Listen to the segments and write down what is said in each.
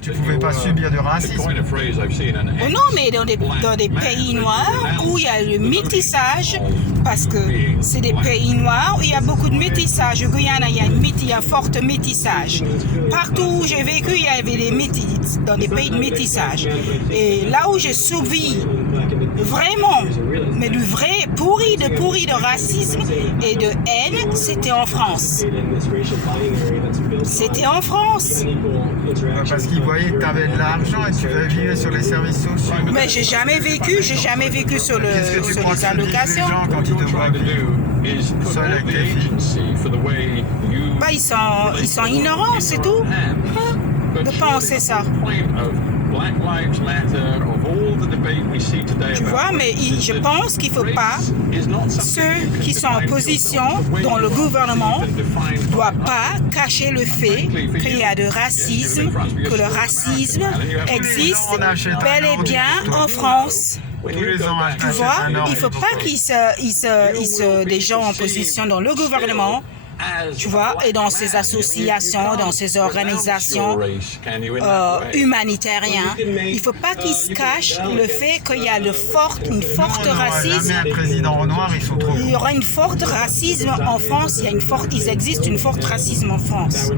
Tu pouvais pas subir du racisme. Oh non, mais dans des pays noirs où il y a le métissage, parce que c'est des pays noirs où il y a beaucoup de métissage. Au Guyana, il y a un fort métissage. Partout où j'ai vécu, il y avait des métis, dans des pays de métissage. Et là où j'ai subi vraiment, mais du vrai pourri de racisme et de haine, c'était en France. C'était en France. Parce qu'ils voyaient que tu avais de l'argent et tu vivais sur les services sociaux. Mais j'ai jamais vécu sur les allocations. Les gens, quand ils te voient vivre seul avec tes filles. Bah, ils sont ignorants, c'est tout. De penser ça. Tu vois, mais je pense qu'il ne faut pas, ceux qui sont en position dans le gouvernement ne doivent pas cacher le fait qu'il y a de racisme, que le racisme existe bel et bien en France. Tu vois, il ne faut pas des gens en position dans le gouvernement, tu vois, et dans ces associations, dans ces organisations humanitaires, il ne faut pas qu'ils se cachent le fait qu'il y a une forte racisme. Un président noir, ils sont trop. Il y aura une forte racisme en France. Il existe une forte racisme en France.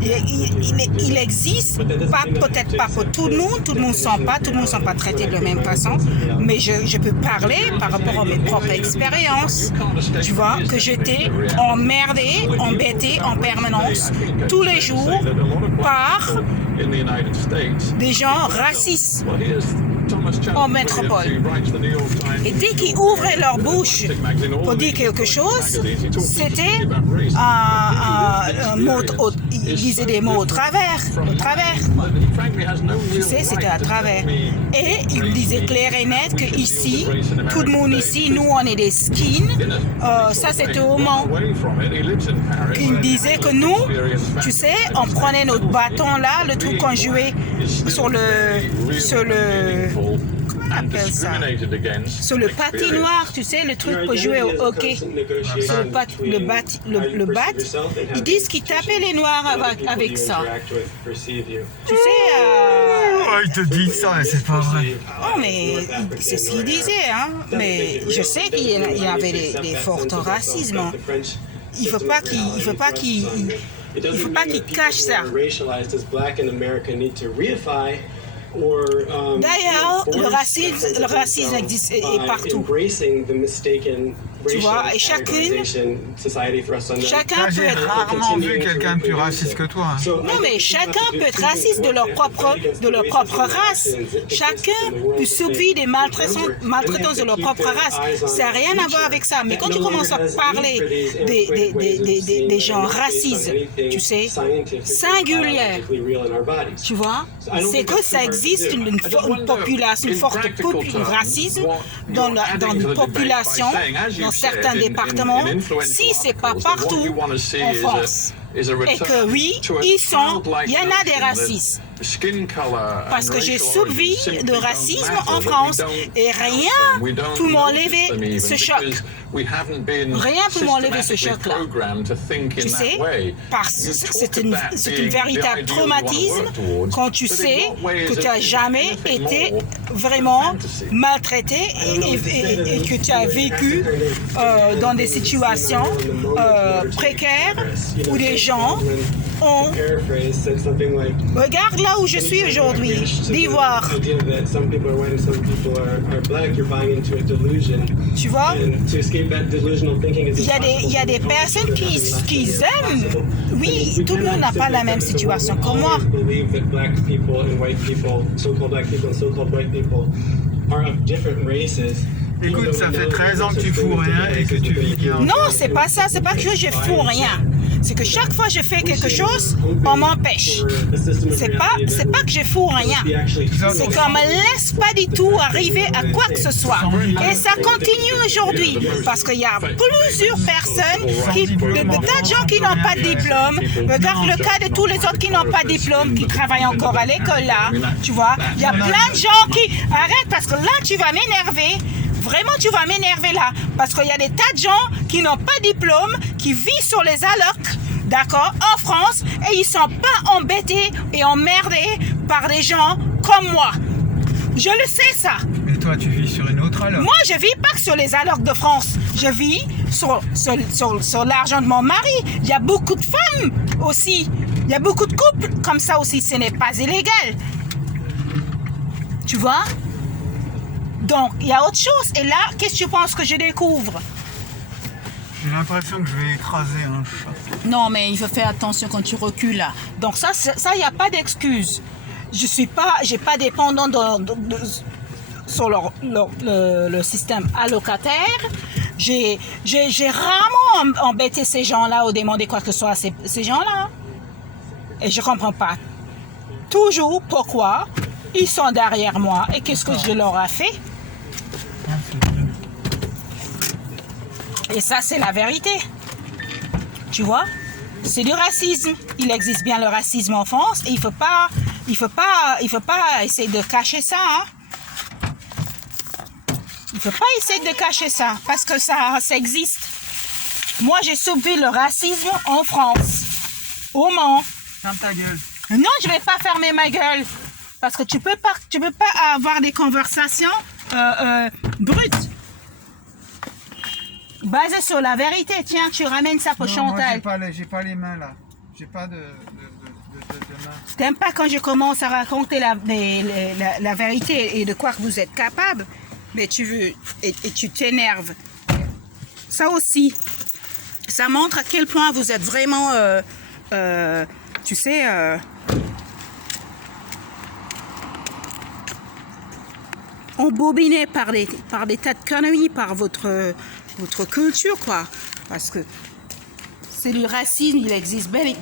Il existe, peut-être pas pour tout le monde. Tout le monde ne sont pas traités de la même façon. Mais je peux parler par rapport à mes propres expériences. Tu vois que j'étais embêté en permanence tous les jours par des gens racistes en métropole. Et dès qu'ils ouvraient leur bouche pour dire quelque chose, c'était un mot, ils disaient des mots au travers. Tu sais, c'était à travers. Et ils disaient clair et net que ici, tout le monde ici, nous on est des skins. Ça c'était au Mans. Ils disaient que nous, tu sais, on prenait notre bâton là, le truc qu'on jouait sur le sur le patinoire, tu sais, le truc pour jouer au hockey, sur le bat, ils disent qu'ils tapaient les noirs avec ça. Tu sais, ils te disent ça, mais c'est pas vrai. Oh, mais c'est ce qu'ils disaient, hein. Mais je sais qu'il y avait des forts racismes. Il ne faut pas qu'ils cachent ça. D'ailleurs, le racisme existe partout. Tu vois, et chacun peut être rarement vu quelqu'un de plus raciste que toi. Non, mais chacun peut être raciste de leur propre race. Chacun peut subir des maltraitances de leur propre race. Ça n'a rien à voir avec ça. Mais quand tu commences à parler des gens racistes, tu sais, singulières, tu vois, c'est que ça existe une population, une forte racisme dans une population, dans certains départements, si ce n'est pas partout en France. Et que oui, il y en a des racistes. Parce que j'ai subi de racisme en France et rien pour m'enlever ce choc. Rien pour m'enlever ce choc-là. Tu sais, parce que c'est un véritable traumatisme quand tu sais que tu n'as jamais été vraiment maltraité et que tu as vécu dans des situations précaires où des gens ont... Regarde là où je suis aujourd'hui, d'Ivoire. Tu vois, il y a des personnes qui aiment. Oui, tout le monde n'a pas la même situation que moi. Écoute, ça fait 13 ans que tu fous rien et que tu vis bien. Non, c'est pas ça. C'est pas que je fous rien. C'est que chaque fois que je fais quelque chose, on m'empêche. C'est pas que je fous rien. C'est qu'on me laisse pas du tout arriver à quoi que ce soit. Et ça continue aujourd'hui. Parce qu'il y a plusieurs personnes, de tas de gens qui n'ont pas de diplôme. Regarde le cas de tous les autres qui n'ont pas de diplôme, qui travaillent encore à l'école là. Tu vois, il y a plein de gens qui... Arrête parce que là, tu vas m'énerver. Vraiment, tu vas m'énerver là. Parce qu'il y a des tas de gens qui n'ont pas de diplôme, qui vivent sur les allocs d'accord, en France, et ils ne sont pas embêtés et emmerdés par des gens comme moi. Je le sais, ça. Mais toi, tu vis sur une autre alors? Moi, je ne vis pas que sur les allocs de France. Je vis sur l'argent de mon mari. Il y a beaucoup de femmes aussi. Il y a beaucoup de couples comme ça aussi. Ce n'est pas illégal. Tu vois? Donc, il y a autre chose. Et là, qu'est-ce que tu penses que je découvre? J'ai l'impression que je vais écraser un chat. Non, mais il faut faire attention quand tu recules là. Donc ça, il n'y a pas d'excuse. J'ai pas dépendant sur le système allocataire. J'ai rarement embêté ces gens-là ou demandé quoi que ce soit à ces gens-là. Et je comprends pas toujours pourquoi ils sont derrière moi et qu'est-ce que je leur ai fait. Et ça, c'est la vérité. Tu vois? C'est du racisme. Il existe bien le racisme en France et il faut pas essayer de cacher ça. Hein? Il faut pas essayer de cacher ça parce que ça existe. Moi, j'ai subi le racisme en France. Au Mans. Ferme ta gueule. Non, je vais pas fermer ma gueule parce que tu peux pas avoir des conversations brutes. Basé sur la vérité, tiens, tu ramènes ça pour Chantal. Moi, j'ai pas les mains là. J'ai pas de mains. T'aimes pas quand je commence à raconter la vérité et de quoi vous êtes capable, mais tu t'énerves. Ça aussi, ça montre à quel point vous êtes vraiment, tu sais, embobiné par des tas de conneries, par votre culture, quoi. Parce que c'est du racisme, il existe bel et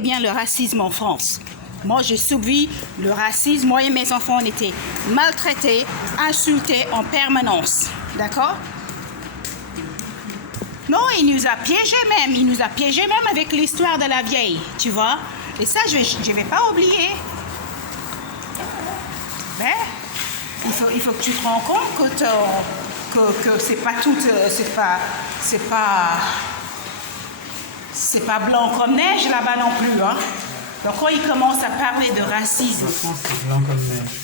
bien le racisme en France. Moi, j'ai subi le racisme. Moi et mes enfants, on était maltraités, insultés en permanence. D'accord? Non, il nous a piégés même. Il nous a piégés même avec l'histoire de la vieille, tu vois? Et ça, je vais pas oublier. Mais il faut que tu te rends compte que c'est pas tout, c'est pas blanc comme neige là-bas non plus, hein. Donc quand ils commencent à parler de racisme, c'est blanc comme neige.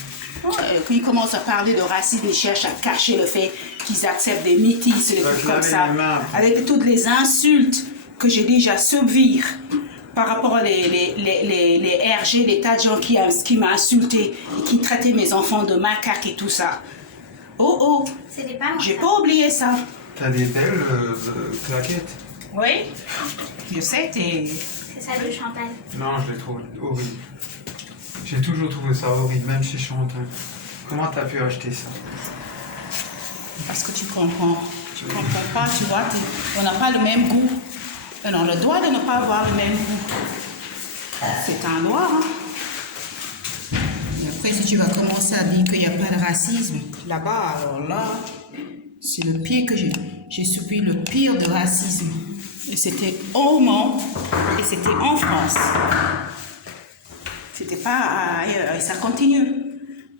Quand ils commencent à parler de racisme, ils cherchent à cacher le fait qu'ils acceptent des métis, des trucs comme ça, avec toutes les insultes que j'ai déjà subies par rapport aux les RG, les tas de gens qui m'ont insulté et qui traitaient mes enfants de macaques et tout ça. Oh, j'ai pas oublié ça. T'as des belles claquettes. Oui, je sais, C'est ça le Chantal. Non, je les trouve horribles. J'ai toujours trouvé ça horrible, même chez Chantal. Comment t'as pu acheter ça? Parce que tu comprends pas, tu vois, on n'a pas le même goût. On a le droit de ne pas avoir le même goût. C'est un droit, hein. Et après, si tu vas commencer à dire qu'il n'y a pas de racisme, là-bas, alors là, c'est le pire que j'ai subi, le pire de racisme. Et c'était au Mans, et c'était en France. C'était pas ailleurs, et ça continue.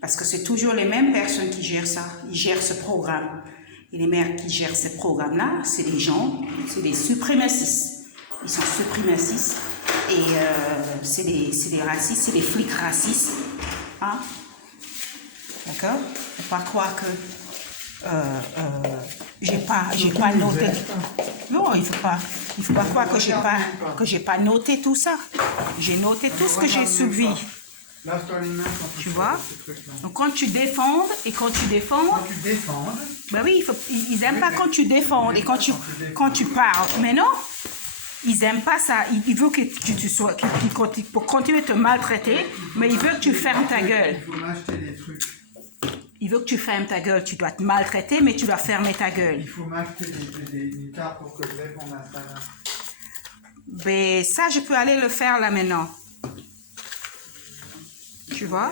Parce que c'est toujours les mêmes personnes qui gèrent ça. Ils gèrent ce programme. Et les maires qui gèrent ce programme-là, c'est des gens, c'est des suprémacistes. Ils sont suprémacistes. Et c'est des racistes, c'est des flics racistes. Hein? D'accord? Il ne faut pas croire que j'ai pas noté. Non, il faut pas croire que j'ai pas noté tout ça. J'ai noté tout ce que j'ai subi. Tu vois? Donc quand tu défends ben oui, ils aiment pas quand tu défends et quand tu parles. Mais non, ils aiment pas ça. Ils veulent que tu sois, pour continuer de te maltraiter, mais ils veulent que tu fermes ta gueule. Il faut m'acheter des trucs. Il veut que tu fermes ta gueule. Tu dois te maltraiter, mais tu dois fermer ta gueule. Il faut m'acheter des guitares pour que je réponde à ça là. Mais ça, je peux aller le faire là maintenant. Tu vois?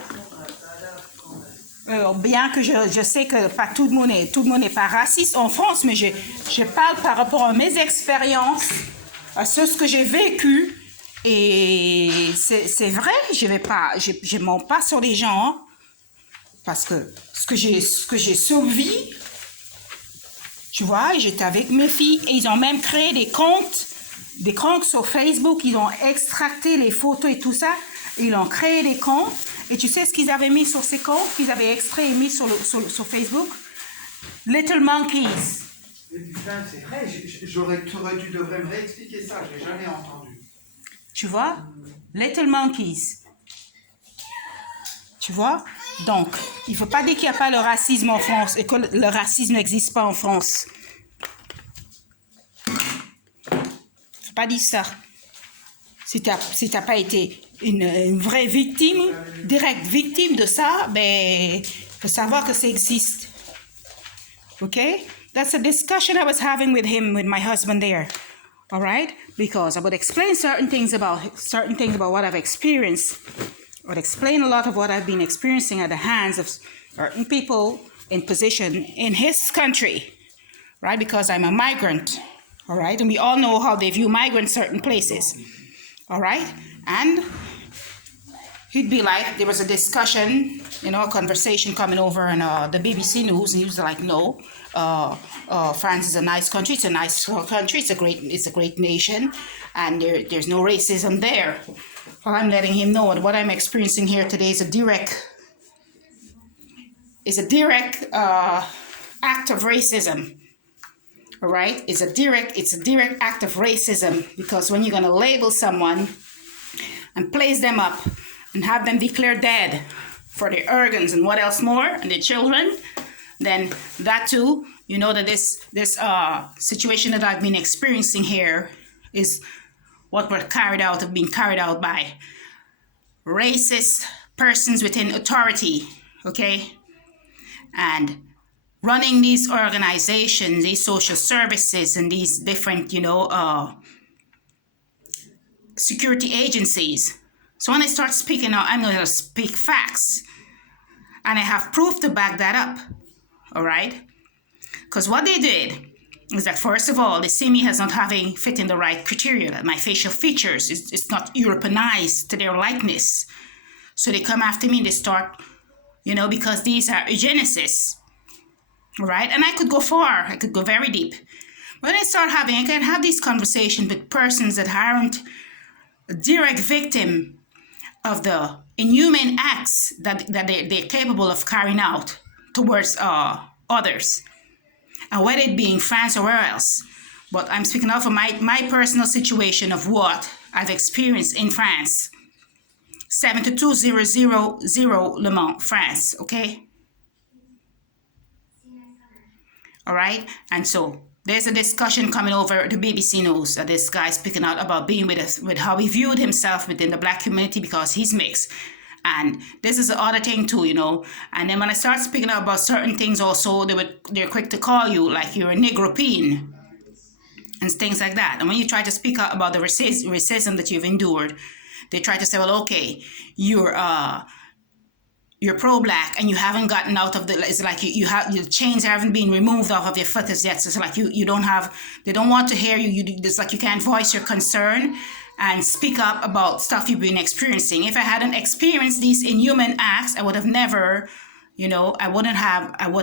Bien que je sais que pas tout le monde n'est pas raciste en France, mais je parle par rapport à mes expériences, à ce que j'ai vécu. Et c'est vrai, je mens pas sur les gens. Hein. Parce que ce que j'ai subi, tu vois, j'étais avec mes filles et ils ont même créé des comptes des comptes sur Facebook, ils ont extracté les photos et tout ça, ils ont créé des comptes, et tu sais ce qu'ils avaient mis sur ces comptes, qu'ils avaient extrait et mis sur Facebook? Little monkeys. Mais putain, c'est vrai, tu devrais me réexpliquer ça, je l'ai jamais entendu. Tu vois? Little monkeys. Tu vois? Donc, il ne faut pas dire qu'il n'y a pas le racisme en France et que le racisme n'existe pas en France. Il ne faut pas dire ça. Si tu n'as pas été une vraie victime, directe victime de ça, ben, il faut savoir que ça existe. Okay? That's a discussion I was having with my husband there. All right? Because I would explain certain things about what I've experienced. I would explain a lot of what I've been experiencing at the hands of certain people in position in his country, right? Because I'm a migrant, all right? And we all know how they view migrants certain places, all right? And he'd be like, there was a discussion, a conversation coming over on the BBC News, and he was like, no, France is a nice country. It's a nice country. It's a great nation, and there's no racism there. Well, I'm letting him know that what I'm experiencing here today is a direct act of racism. All right, it's a direct act of racism, because when you're going to label someone and place them up and have them declared dead for their organs and what else more, and their children, then that too, that this situation that I've been experiencing here is what were being carried out by racist persons within authority, okay? And running these organizations, these social services, and these different, security agencies. So when I start speaking out, I'm going to speak facts. And I have proof to back that up, all right? Because what they did is that, first of all, they see me as not having fit in the right criteria. That my facial features is not Europeanized to their likeness. So they come after me and they start, because these are eugenicists, right? And I could go far. I could go very deep. When I can have these conversations with persons that aren't a direct victim of the inhuman acts that they're capable of carrying out towards others. And whether it be in France or where else. But I'm speaking of my personal situation of what I've experienced in France. 722-000 Le Mans, France, okay? All right? And so there's a discussion coming over the BBC News that this guy speaking out about being with how he viewed himself within the black community because he's mixed. And this is the other thing too, And then when I start speaking out about certain things also, they're quick to call you like you're a Negropean and things like that. And when you try to speak out about the racism that you've endured, they try to say, well, okay, you're pro-black and you haven't gotten out of it's like your chains haven't been removed off of your foot as yet. So it's like they don't want to hear you. It's like you can't voice your concern and speak up about stuff you've been experiencing. If I hadn't experienced these inhuman acts, I would have never, I would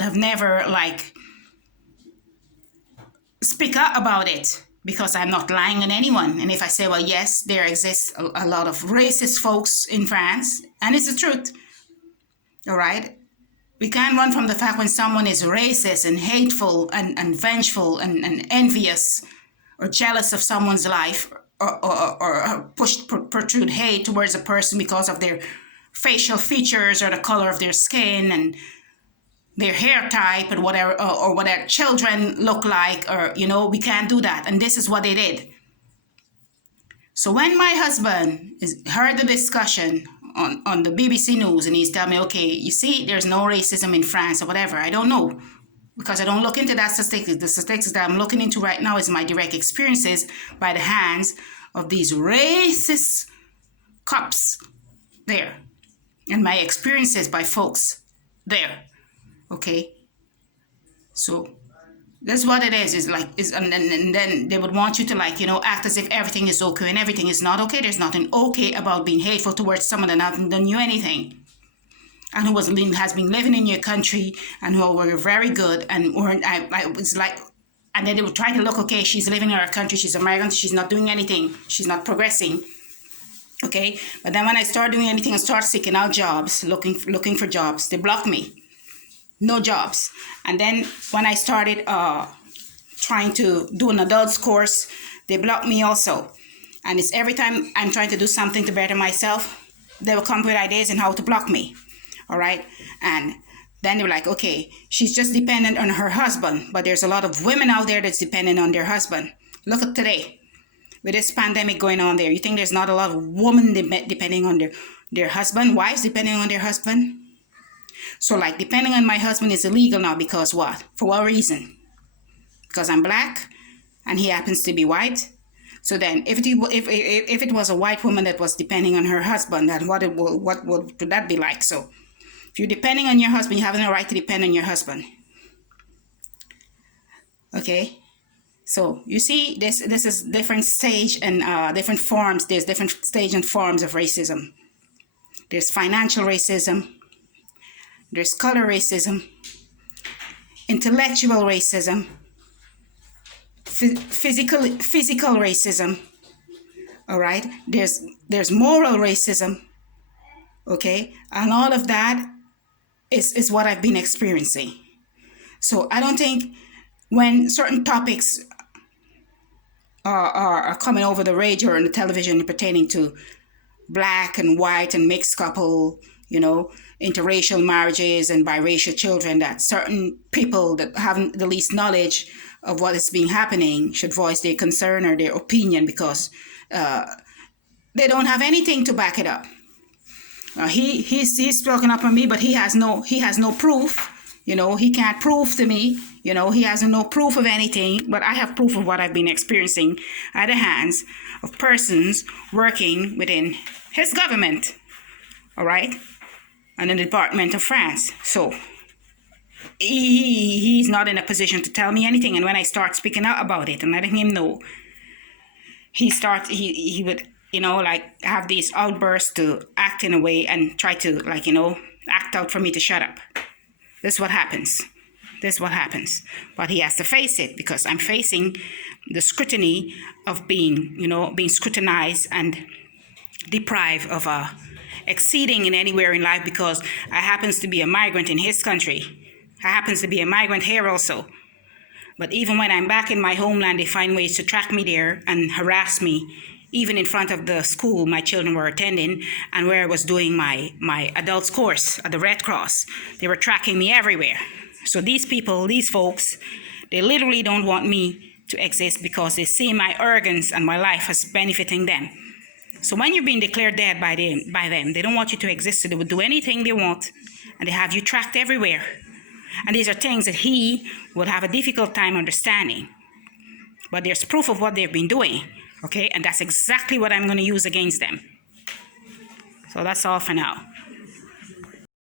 have never speak up about it, because I'm not lying on anyone. And if I say, well, yes, there exists a lot of racist folks in France, and it's the truth, all right? We can't run from the fact when someone is racist and hateful and vengeful and envious or jealous of someone's life, or protrude hate towards a person because of their facial features or the color of their skin and their hair type and whatever, or what their children look like, or, we can't do that. And this is what they did. So when my husband heard the discussion on the BBC News and he's telling me, okay, you see, there's no racism in France or whatever, I don't know, because I don't look into that statistics. The statistics that I'm looking into right now is my direct experiences by the hands of these racist cops there, and my experiences by folks there. Okay, so that's what it is. And then they would want you to act as if everything is okay, and everything is not okay. There's nothing okay about being hateful towards someone that hasn't done you anything, and who has been living in your country, and who were very good, and it's like and then they would try to look, okay, she's living in our country, she's a migrant, she's not doing anything, she's not progressing. Okay, but then when I start doing anything and start seeking out jobs, looking for jobs, they block me. No jobs. And then when I started trying to do an adults course, they block me also. And it's every time I'm trying to do something to better myself, they will come with ideas on how to block me. All right, and then they're like, okay, she's just dependent on her husband, but there's a lot of women out there that's dependent on their husband. Look at today. With this pandemic going on there, you think there's not a lot of women depending on their husband, wives depending on their husband? So like depending on my husband is illegal now because what? For what reason? Because I'm black and he happens to be white? So then if it was a white woman that was depending on her husband, then what would that be like? So if you're depending on your husband, you have no right to depend on your husband. Okay? So you see, this is different stage and different forms. There's different stage and forms of racism. There's financial racism. There's color racism. Intellectual racism. Physical racism. All right. There's moral racism. Okay, and all of that is what I've been experiencing. So I don't think when certain topics are coming over the radio or on the television pertaining to black and white and mixed couple, interracial marriages and biracial children, that certain people that haven't the least knowledge of what is being happening should voice their concern or their opinion because they don't have anything to back it up. He's spoken up on me, but he has no proof. He can't prove to me. He has no proof of anything, but I have proof of what I've been experiencing at the hands of persons working within his government, all right, and in the Department of France. So he's not in a position to tell me anything. And when I start speaking out about it and letting him know, he would, have these outbursts to act in a way and try to, act out for me to shut up. This is what happens. But he has to face it because I'm facing the scrutiny of being scrutinized and deprived of exceeding in anywhere in life because I happens to be a migrant in his country. I happens to be a migrant here also. But even when I'm back in my homeland, they find ways to track me there and harass me, even in front of the school my children were attending and where I was doing my adults course at the Red Cross. They were tracking me everywhere. So these folks, they literally don't want me to exist because they see my organs and my life as benefiting them. So when you're being declared dead by them, they don't want you to exist, so they would do anything they want, and they have you tracked everywhere. And these are things that he would have a difficult time understanding. But there's proof of what they've been doing, okay? And that's exactly what I'm going to use against them. So that's all for now.